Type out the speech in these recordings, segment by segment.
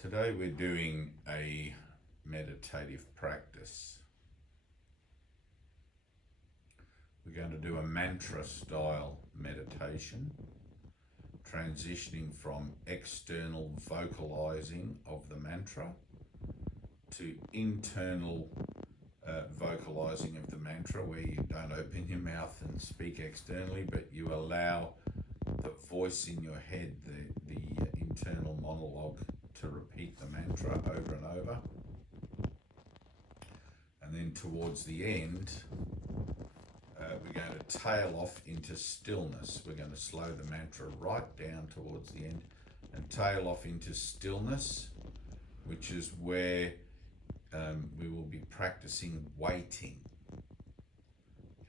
Today we're doing a meditative practice. We're going to do a mantra style meditation, transitioning from external vocalizing of the mantra to internal vocalizing of the mantra, where you don't open your mouth and speak externally, but you allow the voice in your head, the internal monologue, to repeat the mantra over and over. And then towards the end, we're going to tail off into stillness. We're going to slow the mantra right down towards the end and tail off into stillness, which is where we will be practicing waiting.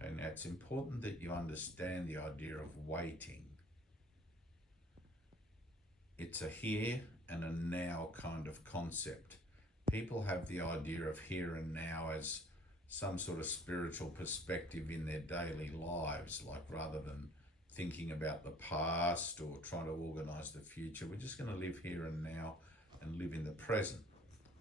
Okay, now it's important that you understand the idea of waiting. It's a here and a now kind of concept. People have the idea of here and now as some sort of spiritual perspective in their daily lives, like rather than thinking about the past or trying to organize the future, we're just going to live here and now and live in the present,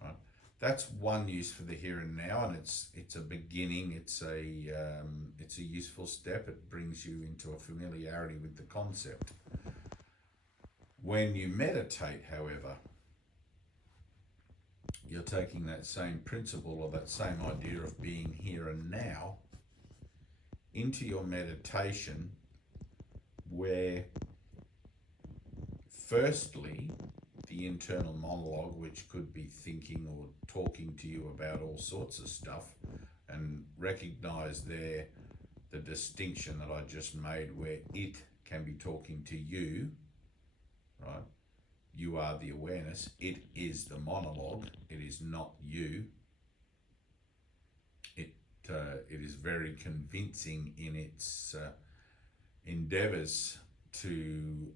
right? That's one use for the here and now, and it's a beginning. It's a useful step. It brings you into a familiarity with the concept. When you meditate, however, you're taking that same principle or that same idea of being here and now into your meditation, where firstly, the internal monologue, which could be thinking or talking to you about all sorts of stuff, and recognize there the distinction that I just made, where it can be talking to you, right? You are the awareness. It is the monologue. It is not you. It is very convincing in its endeavors to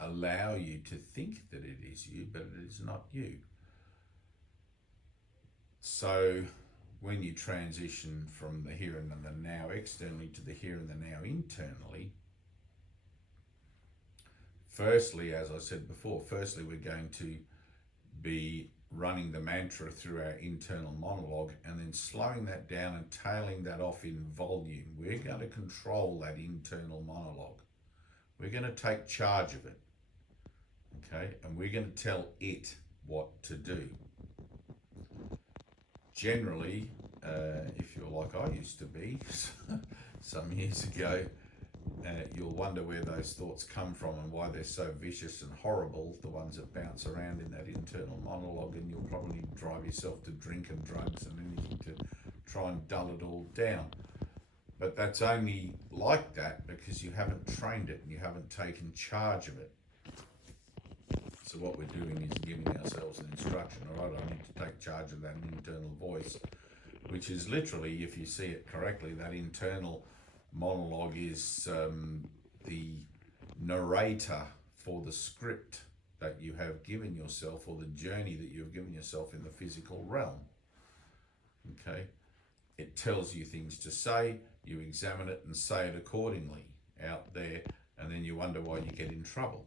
allow you to think that it is you, but it is not you. So when you transition from the here and the now externally to the here and the now internally, firstly, as I said before, we're going to be running the mantra through our internal monologue and then slowing that down and tailing that off in volume. We're going to control that internal monologue. We're going to take charge of it, okay? And we're going to tell it what to do. Generally, if you're like I used to be some years ago, you'll wonder where those thoughts come from and why they're so vicious and horrible, the ones that bounce around in that internal monologue, and you'll probably drive yourself to drink and drugs and anything to try and dull it all down. But that's only like that because you haven't trained it and you haven't taken charge of it. So what we're doing is giving ourselves an instruction. All right, I need to take charge of that internal voice, which is literally, if you see it correctly, that internal monologue is the narrator for the script that you have given yourself, or the journey that you've given yourself in the physical realm. Okay, it tells you things to say, you examine it and say it accordingly out there, and then you wonder why you get in trouble.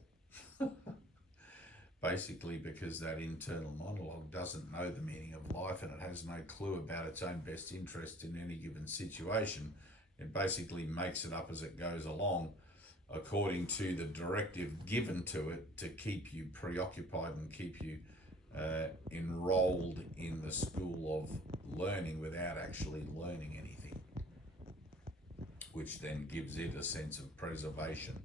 Basically because that internal monologue doesn't know the meaning of life, and it has no clue about its own best interest in any given situation. It basically makes it up as it goes along, according to the directive given to it to keep you preoccupied and keep you enrolled in the school of learning without actually learning anything, which then gives it a sense of preservation.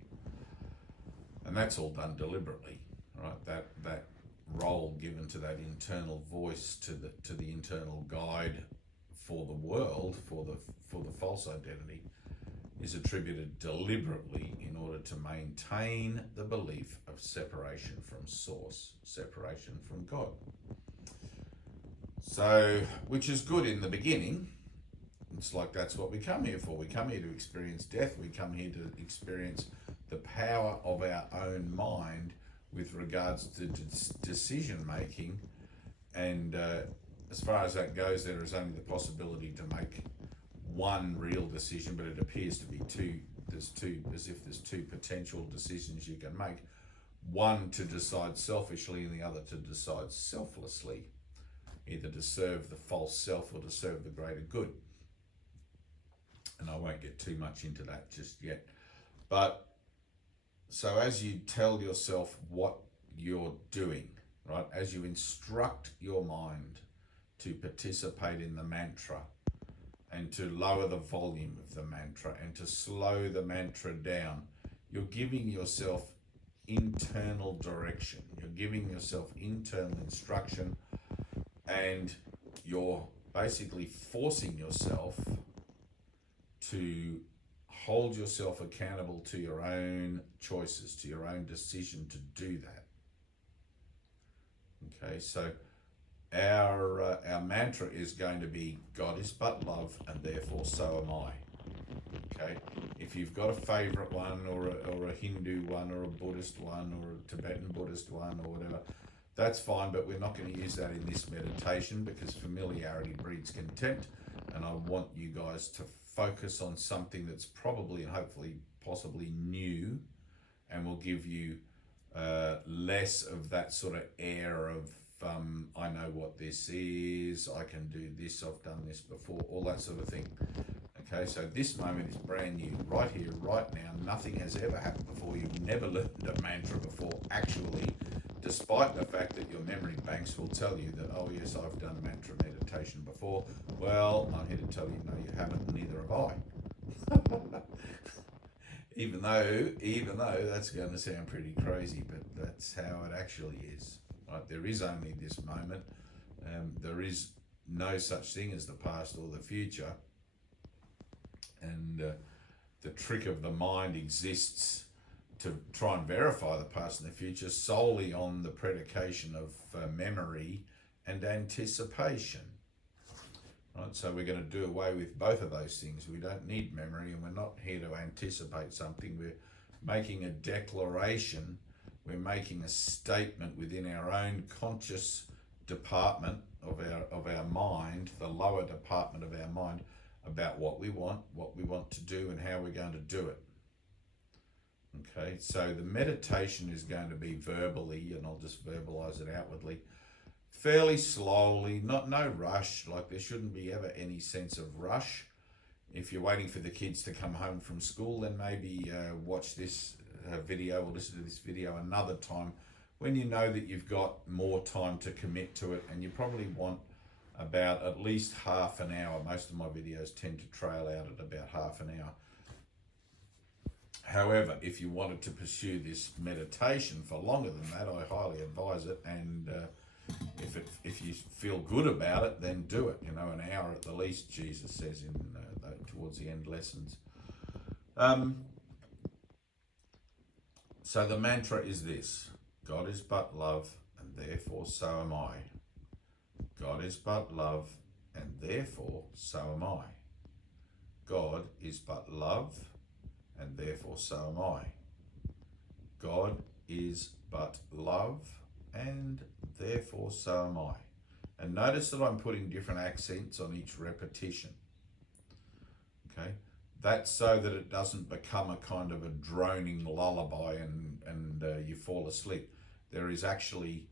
And that's all done deliberately, right? That role given to that internal voice, to the internal guide for the world, for the false identity, is attributed deliberately in order to maintain the belief of separation from source, separation from God. So, which is good in the beginning. It's like that's what we come here for. We come here to experience death. We come here to experience the power of our own mind with regards to decision making. And as far as that goes, there is only the possibility to make one real decision, but it appears to be two. There's two, as if there's two potential decisions you can make. one to decide selfishly and the other to decide selflessly, either to serve the false self or to serve the greater good. And I won't get too much into that just yet. But so as you tell yourself what you're doing, right, as you instruct your mind to participate in the mantra and to lower the volume of the mantra and to slow the mantra down, you're giving yourself internal direction. You're giving yourself internal instruction, and you're basically forcing yourself to hold yourself accountable to your own choices, to your own decision to do that. Okay, so our mantra is going to be, God is but love, and therefore so am I. Okay, if you've got a favorite one, or a Hindu one, or a Buddhist one, or a Tibetan Buddhist one, or whatever, that's fine, but we're not going to use that in this meditation because familiarity breeds contempt, and I want you guys to focus on something that's probably and hopefully possibly new, and will give you less of that sort of air of I know what this is, I can do this, I've done this before, all that sort of thing. Okay, so this moment is brand new, right here, right now. Nothing has ever happened before. You've never learned a mantra before, actually, despite the fact that your memory banks will tell you that, oh yes, I've done mantra meditation before. Well, I'm here to tell you, no, you haven't, neither have I. even though that's going to sound pretty crazy, but that's how it actually is. Right? There is only this moment. There is no such thing as the past or the future. And the trick of the mind exists to try and verify the past and the future solely on the predication of memory and anticipation. Right, so we're going to do away with both of those things. We don't need memory, and we're not here to anticipate something. We're making a declaration. We're making a statement within our own conscious department of our mind, the lower department of our mind, about what we want to do, and how we're going to do it. Okay, so the meditation is going to be verbally, and I'll just verbalize it outwardly, fairly slowly, no rush. Like, there shouldn't be ever any sense of rush. If you're waiting for the kids to come home from school, then maybe watch this video or listen to this video another time when you know that you've got more time to commit to it, and you probably want about at least half an hour. Most of my videos tend to trail out at about half an hour. However, if you wanted to pursue this meditation for longer than that, I highly advise it. And if you feel good about it, then do it. You know, an hour at the least, Jesus says in towards the end lessons. So the mantra is this: God is but love, and therefore so am I. God is but love, and therefore so am I. God is but love, and therefore so am I. God is but love, and therefore so am I. And notice that I'm putting different accents on each repetition. Okay, that's so that it doesn't become a kind of a droning lullaby and you fall asleep. There is actually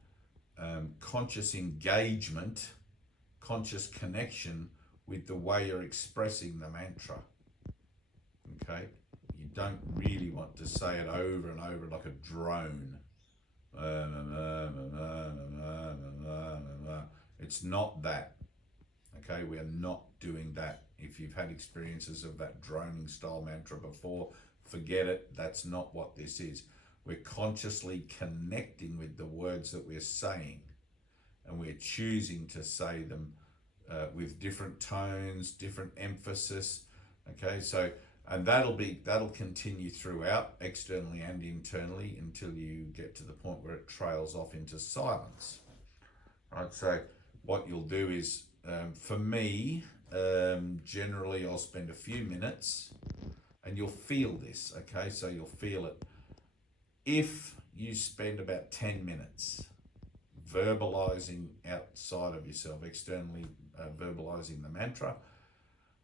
conscious engagement, conscious connection with the way you're expressing the mantra. Okay, you don't really want to say it over and over like a drone. It's not that. Okay, we are not doing that. If you've had experiences of that droning style mantra before, forget it. That's not what this is. We're consciously connecting with the words that we're saying, and we're choosing to say them with different tones, different emphasis. Okay, so, and that'll continue throughout, externally and internally, until you get to the point where it trails off into silence. Right, so what you'll do is, for me, generally I'll spend a few minutes, and you'll feel this. Okay, so you'll feel it. If you spend about 10 minutes verbalizing outside of yourself, externally verbalizing the mantra,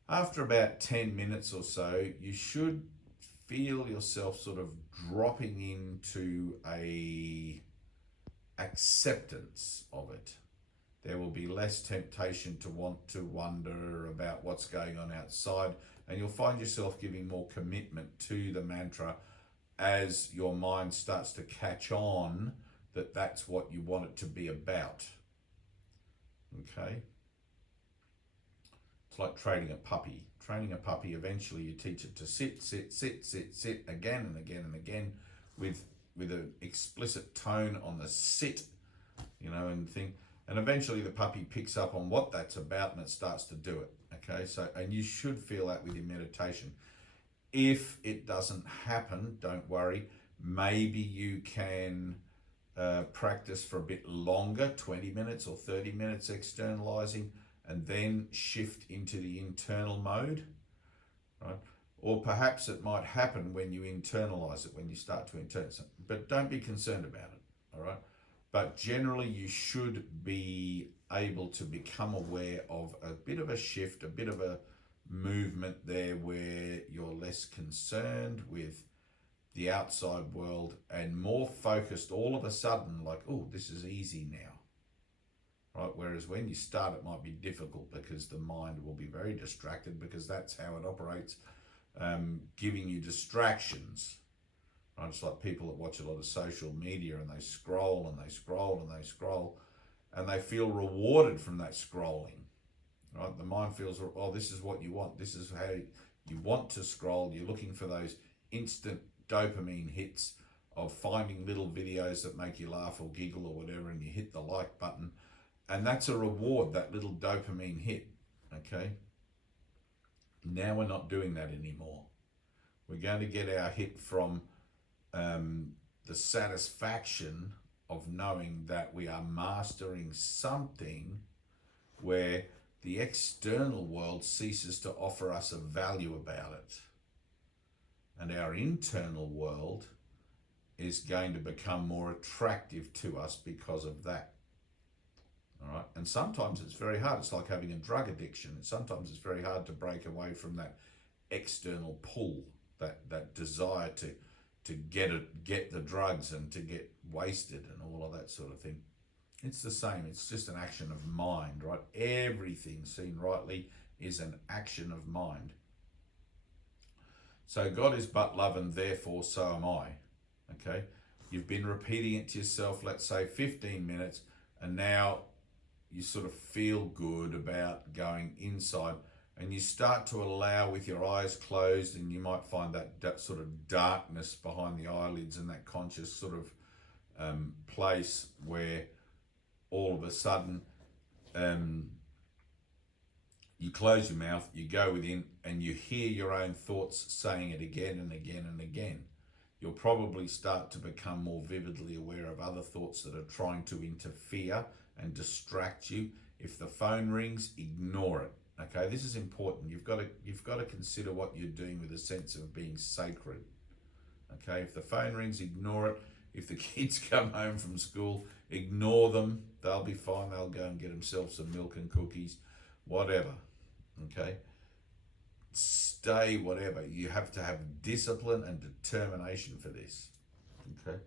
after about 10 minutes or so, you should feel yourself sort of dropping into a acceptance of it. There will be less temptation to want to wonder about what's going on outside, and you'll find yourself giving more commitment to the mantra as your mind starts to catch on that that's what you want it to be about. Okay? It's like training a puppy. Training a puppy, eventually you teach it to sit, sit, sit, sit, sit again and again and again with an explicit tone on the sit, and thing. And eventually the puppy picks up on what that's about and it starts to do it. Okay, so, and you should feel that with your meditation. If it doesn't happen, don't worry. Maybe you can practice for a bit longer, 20 minutes or 30 minutes externalizing, and then shift into the internal mode, right? Or perhaps it might happen when you internalize it, when you start to internalize it. But don't be concerned about it, all right? But generally you should be able to become aware of a bit of a shift, a bit of a movement there where you're less concerned with the outside world and more focused all of a sudden, like, oh, this is easy now, right? Whereas when you start, it might be difficult because the mind will be very distracted, because that's how it operates, giving you distractions. Right? It's like people that watch a lot of social media and they scroll and they scroll and they scroll and they feel rewarded from that scrolling. Right? The mind feels, oh, this is what you want. This is how you want to scroll. You're looking for those instant dopamine hits of finding little videos that make you laugh or giggle or whatever, and you hit the like button. And that's a reward, that little dopamine hit, okay? Now we're not doing that anymore. We're going to get our hit from the satisfaction of knowing that we are mastering something where the external world ceases to offer us a value about it. And our internal world is going to become more attractive to us because of that. All right. And sometimes it's very hard. It's like having a drug addiction. Sometimes it's very hard to break away from that external pull, that desire to get the drugs and to get wasted and all of that sort of thing. It's the same. It's just an action of mind, right? Everything seen rightly is an action of mind. So God is but love, and therefore so am I. Okay? You've been repeating it to yourself, let's say 15 minutes, and now you sort of feel good about going inside, and you start to allow with your eyes closed, and you might find that sort of darkness behind the eyelids and that conscious sort of place where all of a sudden you close your mouth, you go within, and you hear your own thoughts saying it again and again and again. You'll probably start to become more vividly aware of other thoughts that are trying to interfere and distract you. If the phone rings, ignore it. Okay, this is important. You've got to consider what you're doing with a sense of being sacred. Okay, if the phone rings, ignore it. If the kids come home from school, ignore them. They'll be fine. They'll go and get themselves some milk and cookies, whatever. Okay, stay whatever. You have to have discipline and determination for this. Okay,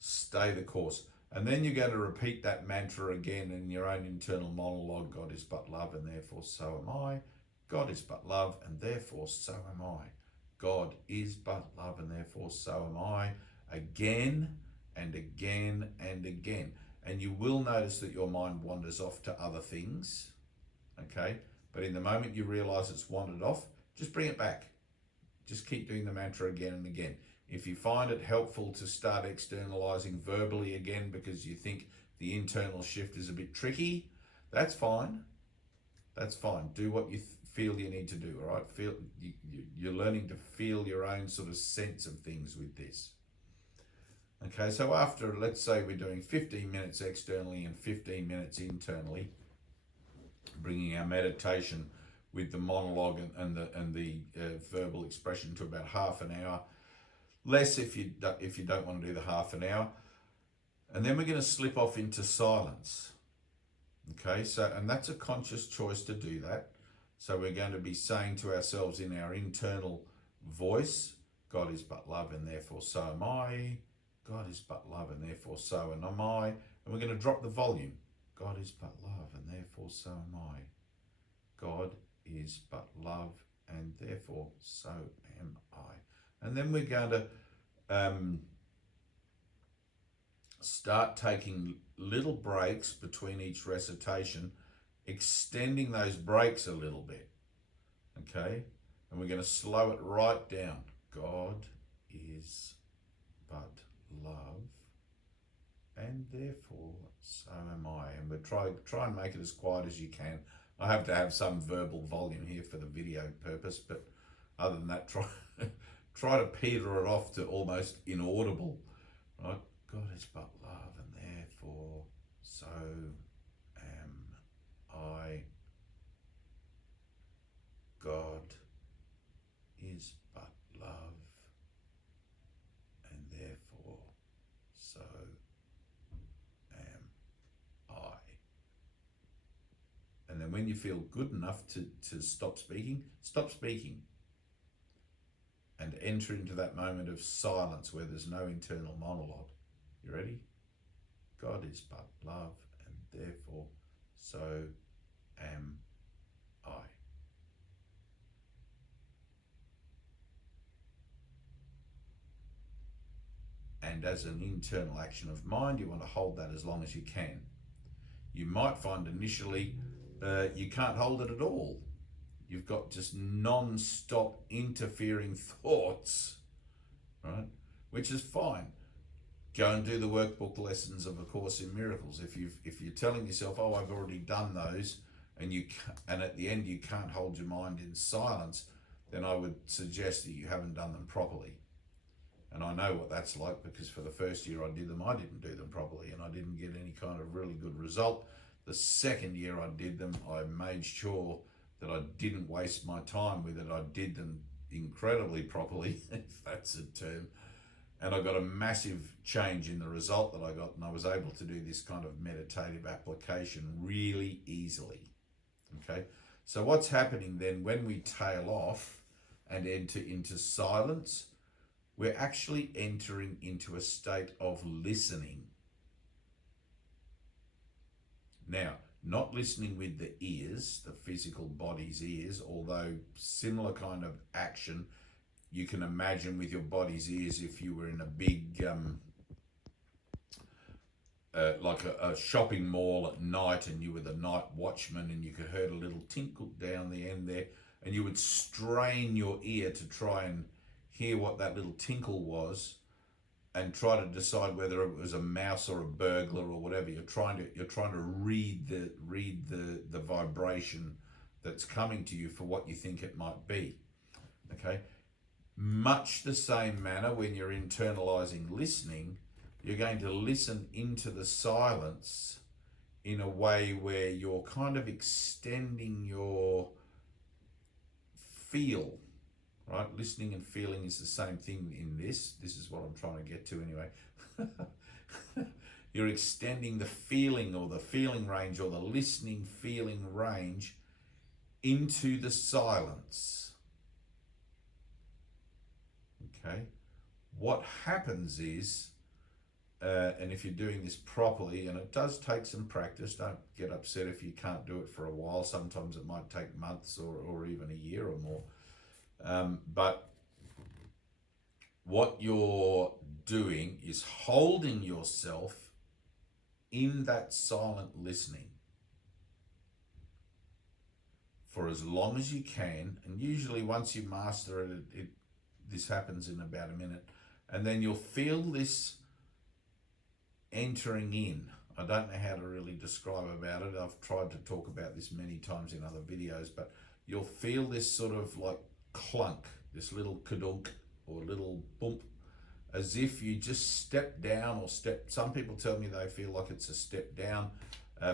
stay the course. And then you're going to repeat that mantra again in your own internal monologue. God is but love, and therefore so am I. God is but love, and therefore so am I. God is but love, and therefore so am I. Again and again and again. And you will notice that your mind wanders off to other things. Okay? But in the moment you realize it's wandered off, just bring it back. Just keep doing the mantra again and again. If you find it helpful to start externalizing verbally again because you think the internal shift is a bit tricky, that's fine. That's fine. Do what you feel you need to do, all right? You're learning to feel your own sort of sense of things with this. Okay, so after, let's say we're doing 15 minutes externally and 15 minutes internally, bringing our meditation with the monologue and the verbal expression to about half an hour. Less if you don't want to do the half an hour. And then we're going to slip off into silence. Okay, so, and that's a conscious choice to do that. So we're going to be saying to ourselves in our internal voice, God is but love and therefore so am I. God is but love and therefore so am I. And we're going to drop the volume. God is but love and therefore so am I. God is but love and therefore so am I. And then we're going to start taking little breaks between each recitation, extending those breaks a little bit, okay? And we're going to slow it right down. God is but love and therefore so am I. And we'll try and make it as quiet as you can. I have to have some verbal volume here for the video purpose, but other than that, try to peter it off to almost inaudible, right? God is but love and therefore so am I. God is but love and therefore so am I. And then when you feel good enough to stop speaking and enter into that moment of silence where there's no internal monologue. You ready? God is but love and therefore so am I. And as an internal action of mind, you want to hold that as long as you can. You might find initially you can't hold it at all. You've got just non-stop interfering thoughts, right? Which is fine. Go and do the workbook lessons of A Course in Miracles. If you're telling yourself, oh, I've already done those, and at the end you can't hold your mind in silence, then I would suggest that you haven't done them properly. And I know what that's like, because for the first year I did them, I didn't do them properly and I didn't get any kind of really good result. The second year I did them, I made sure that I didn't waste my time with it. I did them incredibly properly, if that's a term. And I got a massive change in the result that I got, and I was able to do this kind of meditative application really easily. Okay, so what's happening then when we tail off and enter into silence? We're actually entering into a state of listening. Now, not listening with the ears, the physical body's ears, although similar kind of action you can imagine with your body's ears if you were in a big, like a shopping mall at night and you were the night watchman and you could hear a little tinkle down the end there, and you would strain your ear to try and hear what that little tinkle was and try to decide whether it was a mouse or a burglar or whatever. You're trying to read the vibration that's coming to you for what you think it might be. Okay? Much the same manner, when you're internalizing listening, you're going to listen into the silence in a way where you're kind of extending your feel, right? Listening and feeling is the same thing in this. This is what I'm trying to get to anyway. You're extending the feeling or the feeling range or the listening feeling range into the silence. Okay, what happens is, and if you're doing this properly, and it does take some practice, don't get upset if you can't do it for a while. Sometimes it might take months or even a year or more. But what you're doing is holding yourself in that silent listening for as long as you can. And usually once you master it, this happens in about a minute, and then you'll feel this entering in. I don't know how to really describe about it. I've tried to talk about this many times in other videos, but you'll feel this sort of like clunk, this little kadunk or little bump, as if you just step down or some people tell me they feel like it's a step down.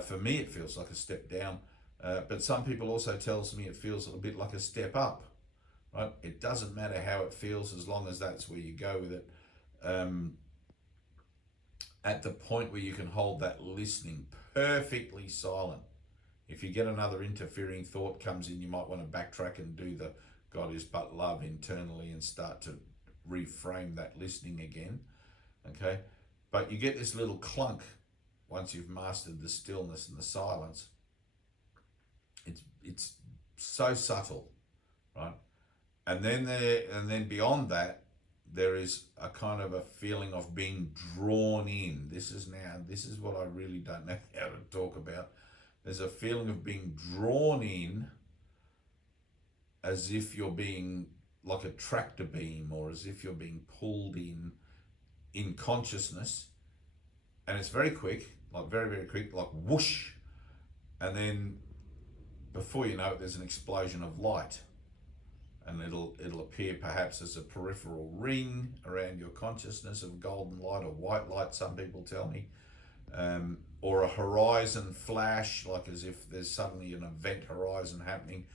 For me, it feels like a step down, but some people also tells me it feels a bit like a step up. Right? It doesn't matter how it feels as long as that's where you go with it. At the point where you can hold that listening perfectly silent. If you get another interfering thought comes in, you might want to backtrack and do the God is but love internally and start to reframe that listening again, okay? But you get this little clunk once you've mastered the stillness and the silence. It's so subtle, right? And then beyond that, there is a kind of a feeling of being drawn in. This is what I really don't know how to talk about. There's a feeling of being drawn in, as if you're being like a tractor beam, or as if you're being pulled in consciousness. And it's very quick, like very, very quick, like whoosh. And then before you know it, there's an explosion of light. And it'll appear perhaps as a peripheral ring around your consciousness of golden light or white light, some people tell me, or a horizon flash, like as if there's suddenly an event horizon happening.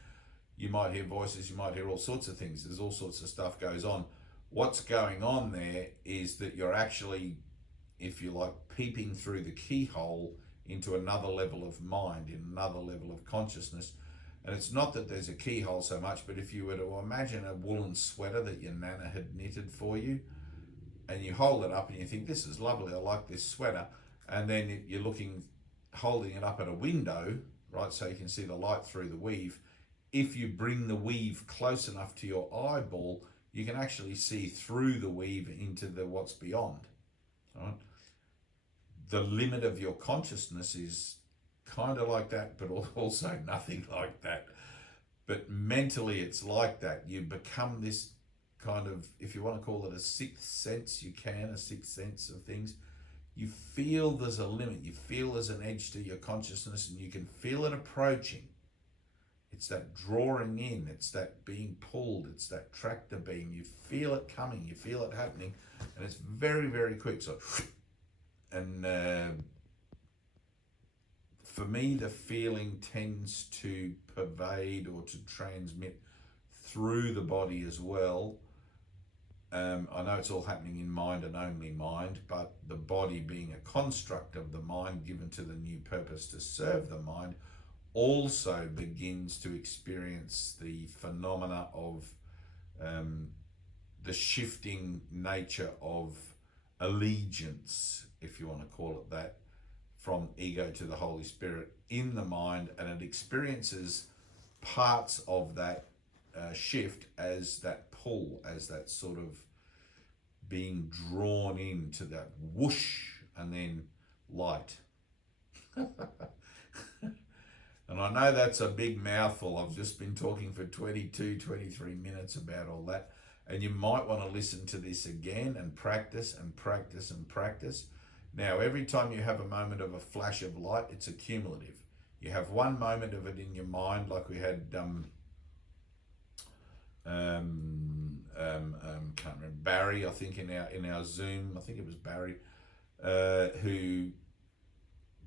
You might hear voices, you might hear all sorts of things. There's all sorts of stuff goes on. What's going on there is that you're actually, if you like, peeping through the keyhole into another level of mind, in another level of consciousness. And it's not that there's a keyhole so much, but if you were to imagine a woolen sweater that your nana had knitted for you, and you hold it up and you think, this is lovely, I like this sweater, and then you're holding it up at a window, right, so you can see the light through the weave. If you bring the weave close enough to your eyeball, you can actually see through the weave into what's beyond, right? The limit of your consciousness is kind of like that, but also nothing like that. But mentally it's like that. You become this kind of, if you want to call it a sixth sense, you can, a sixth sense of things. You feel there's a limit, you feel there's an edge to your consciousness, and you can feel it approaching. It's that drawing in, it's that being pulled, it's that tractor beam. You feel it coming, you feel it happening, and it's very, very quick. So, and for me, the feeling tends to pervade or to transmit through the body as well. I know it's all happening in mind and only mind, but the body being a construct of the mind given to the new purpose to serve the mind, also begins to experience the phenomena of the shifting nature of allegiance, if you want to call it that, from ego to the Holy Spirit in the mind, and it experiences parts of that shift as that pull, as that sort of being drawn into that whoosh and then light. And I know that's a big mouthful. I've just been talking for 22, 23 minutes about all that. And you might want to listen to this again and practice and practice and practice. Now, every time you have a moment of a flash of light, it's accumulative. You have one moment of it in your mind, like we had, can't remember, Barry, I think in our Zoom, I think it was Barry, who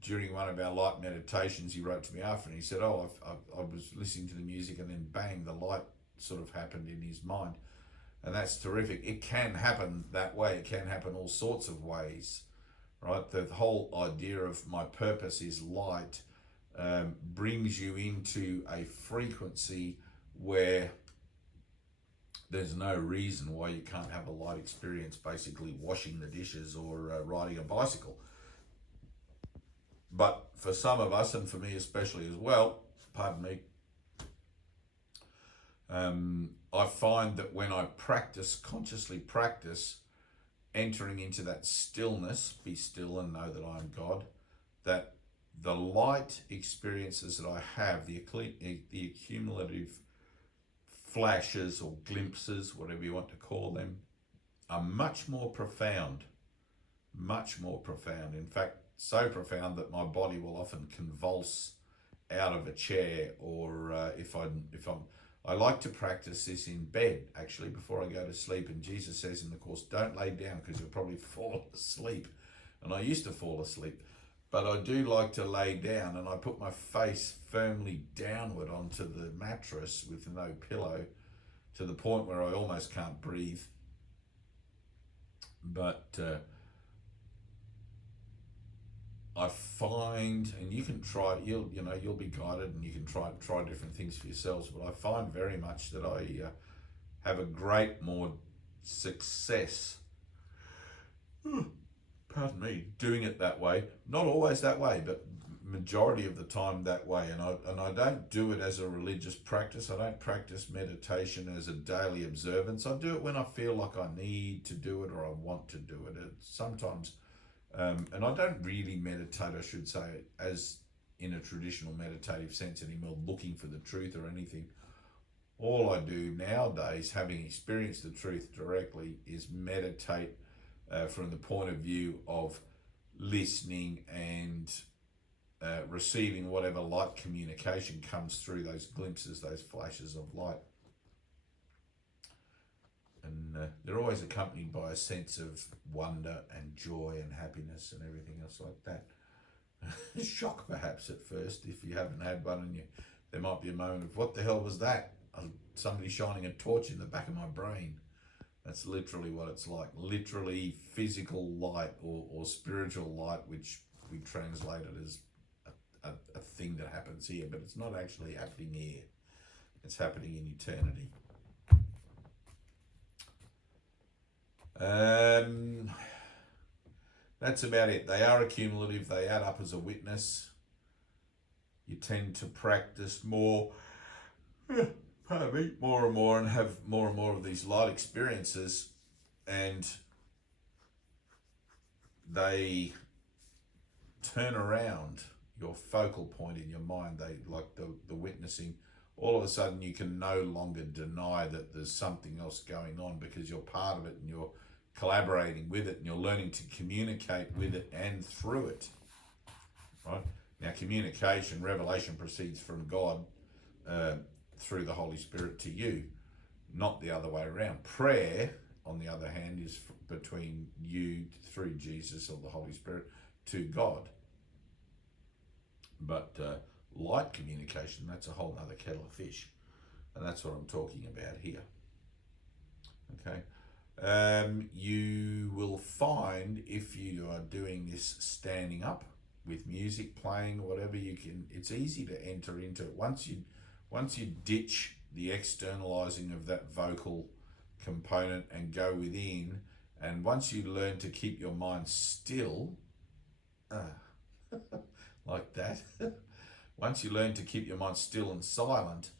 during one of our light meditations, he wrote to me after and he said, I was listening to the music and then bang, the light sort of happened in his mind. And that's terrific. It can happen that way. It can happen all sorts of ways, right? The whole idea of my purpose is light brings you into a frequency where there's no reason why you can't have a light experience, basically washing the dishes or riding a bicycle. But for some of us, and for me especially as well, pardon me, I find that when I consciously practice entering into that stillness, be still and know that I am God, that the light experiences that I have, the accumulative flashes or glimpses, whatever you want to call them, are much more profound. In fact, so profound that my body will often convulse out of a chair, or I like to practice this in bed, actually, before I go to sleep. And Jesus says in the Course, don't lay down because you'll probably fall asleep. And I used to fall asleep, but I do like to lay down, and I put my face firmly downward onto the mattress with no pillow, to the point where I almost can't breathe. But I find, and you can try, you'll be guided, and you can try different things for yourselves, but I find very much that I have a great, more success. Pardon me, doing it that way. Not always that way, but majority of the time that way. And I don't do it as a religious practice. I don't practice meditation as a daily observance. I do it when I feel like I need to do it or I want to do it. Sometimes, and I don't really meditate, I should say, as in a traditional meditative sense anymore, looking for the truth or anything. All I do nowadays, having experienced the truth directly, is meditate from the point of view of listening and receiving whatever light communication comes through, those glimpses, those flashes of light. And they're always accompanied by a sense of wonder and joy and happiness and everything else like that. Shock perhaps at first if you haven't had one, and there might be a moment of, what the hell was that? Somebody shining a torch in the back of my brain. That's literally what it's like. Literally physical light or spiritual light, which we translate it as a thing that happens here, but it's not actually happening here. It's happening in eternity. That's about it. They are accumulative. They add up as a witness. You tend to practice more, more and more, and have more and more of these light experiences, and they turn around your focal point in your mind. They, like the witnessing, all of a sudden you can no longer deny that there's something else going on, because you're part of it and you're collaborating with it and you're learning to communicate with it and through it. Right? Now, communication, revelation proceeds from God through the Holy Spirit to you, not the other way around. Prayer, on the other hand, is between you through Jesus or the Holy Spirit to God. But light communication, that's a whole other kettle of fish. And that's what I'm talking about here. Okay. You will find, if you are doing this standing up with music playing, whatever, you can, it's easy to enter into it. Once you ditch the externalizing of that vocal component and go within, and once you learn to keep your mind still, like that, once you learn to keep your mind still and silent,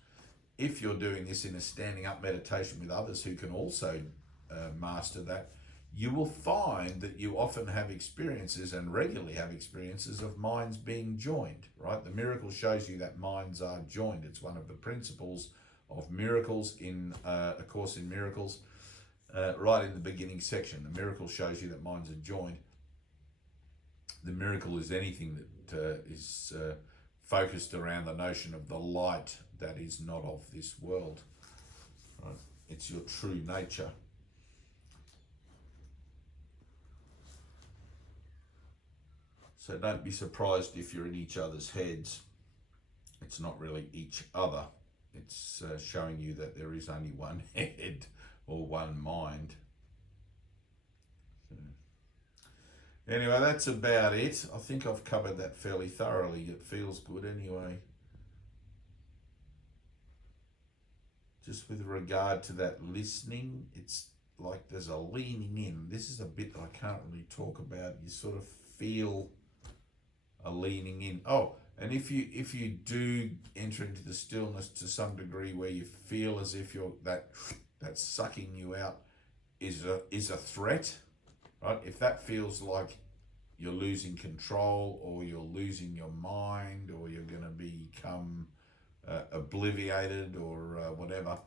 if you're doing this in a standing up meditation with others who can also master that, you will find that you often have experiences, and regularly have experiences, of minds being joined, right? The miracle shows you that minds are joined. It's one of the principles of miracles in A Course in Miracles, right in the beginning section. The miracle shows you that minds are joined. The miracle is anything that is focused around the notion of the light that is not of this world. Right? It's your true nature. So don't be surprised if you're in each other's heads. It's not really each other. It's showing you that there is only one head or one mind. So, anyway, that's about it. I think I've covered that fairly thoroughly. It feels good anyway. Just with regard to that listening, it's like there's a leaning in. This is a bit that I can't really talk about. You sort of feel a leaning in. Oh, and if you do enter into the stillness to some degree, where you feel as if you're that sucking you out is a threat, right? If that feels like you're losing control, or you're losing your mind, or you're going to become obliviated, or whatever,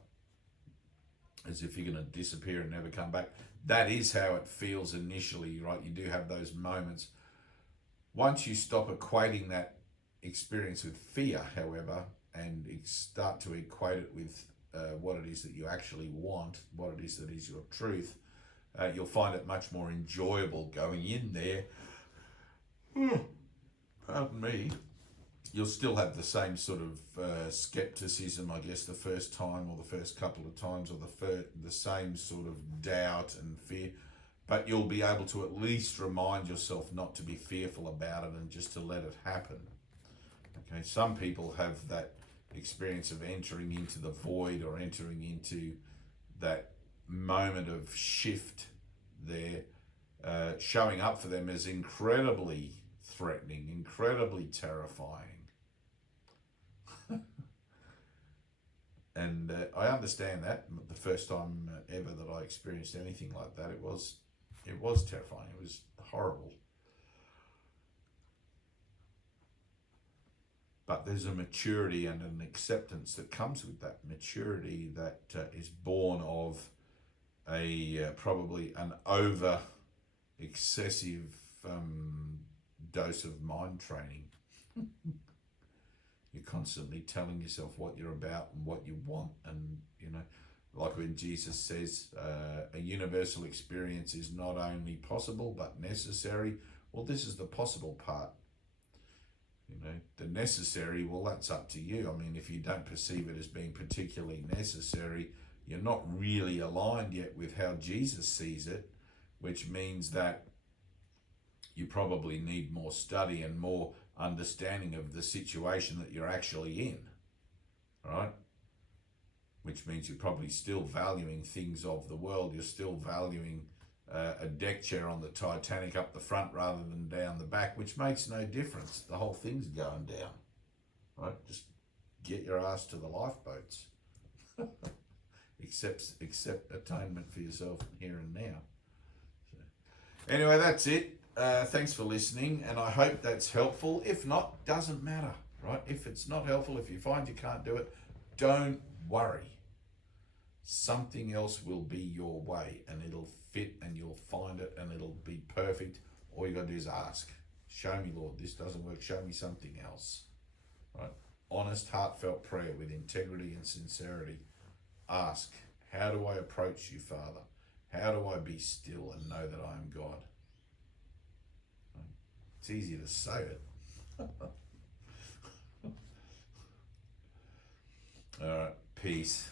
as if you're going to disappear and never come back, that is how it feels initially, right? You do have those moments. Once you stop equating that experience with fear, however, and start to equate it with what it is that you actually want, what it is that is your truth, you'll find it much more enjoyable going in there. Pardon me. You'll still have the same sort of skepticism, I guess, the first time or the first couple of times, or the same sort of doubt and fear. But you'll be able to at least remind yourself not to be fearful about it and just to let it happen. Okay, some people have that experience of entering into the void, or entering into that moment of shift there, showing up for them as incredibly threatening, incredibly terrifying. And I understand that. The first time ever that I experienced anything like that, it was terrifying. It was horrible. But there's a maturity and an acceptance that comes with that maturity that is born of probably an over excessive dose of mind training. You're constantly telling yourself what you're about and what you want, and like when Jesus says a universal experience is not only possible but necessary. Well, this is the possible part. The necessary, well, that's up to you. I mean, if you don't perceive it as being particularly necessary, you're not really aligned yet with how Jesus sees it, which means that you probably need more study and more understanding of the situation that you're actually in, right? Which means you're probably still valuing things of the world. You're still valuing a deck chair on the Titanic up the front rather than down the back, which makes no difference. The whole thing's going down, right? Just get your ass to the lifeboats. Accept atonement for yourself here and now. So, anyway, that's it. Thanks for listening, and I hope that's helpful. If not, doesn't matter, right? If it's not helpful, if you find you can't do it, don't worry. Something else will be your way, and it'll fit, and you'll find it, and it'll be perfect. All you got to do is ask. Show me, Lord, this doesn't work. Show me something else, right? Honest, heartfelt prayer with integrity and sincerity. Ask, how do I approach you, Father? How do I be still and know that I am God? It's easy to say it. All right, peace.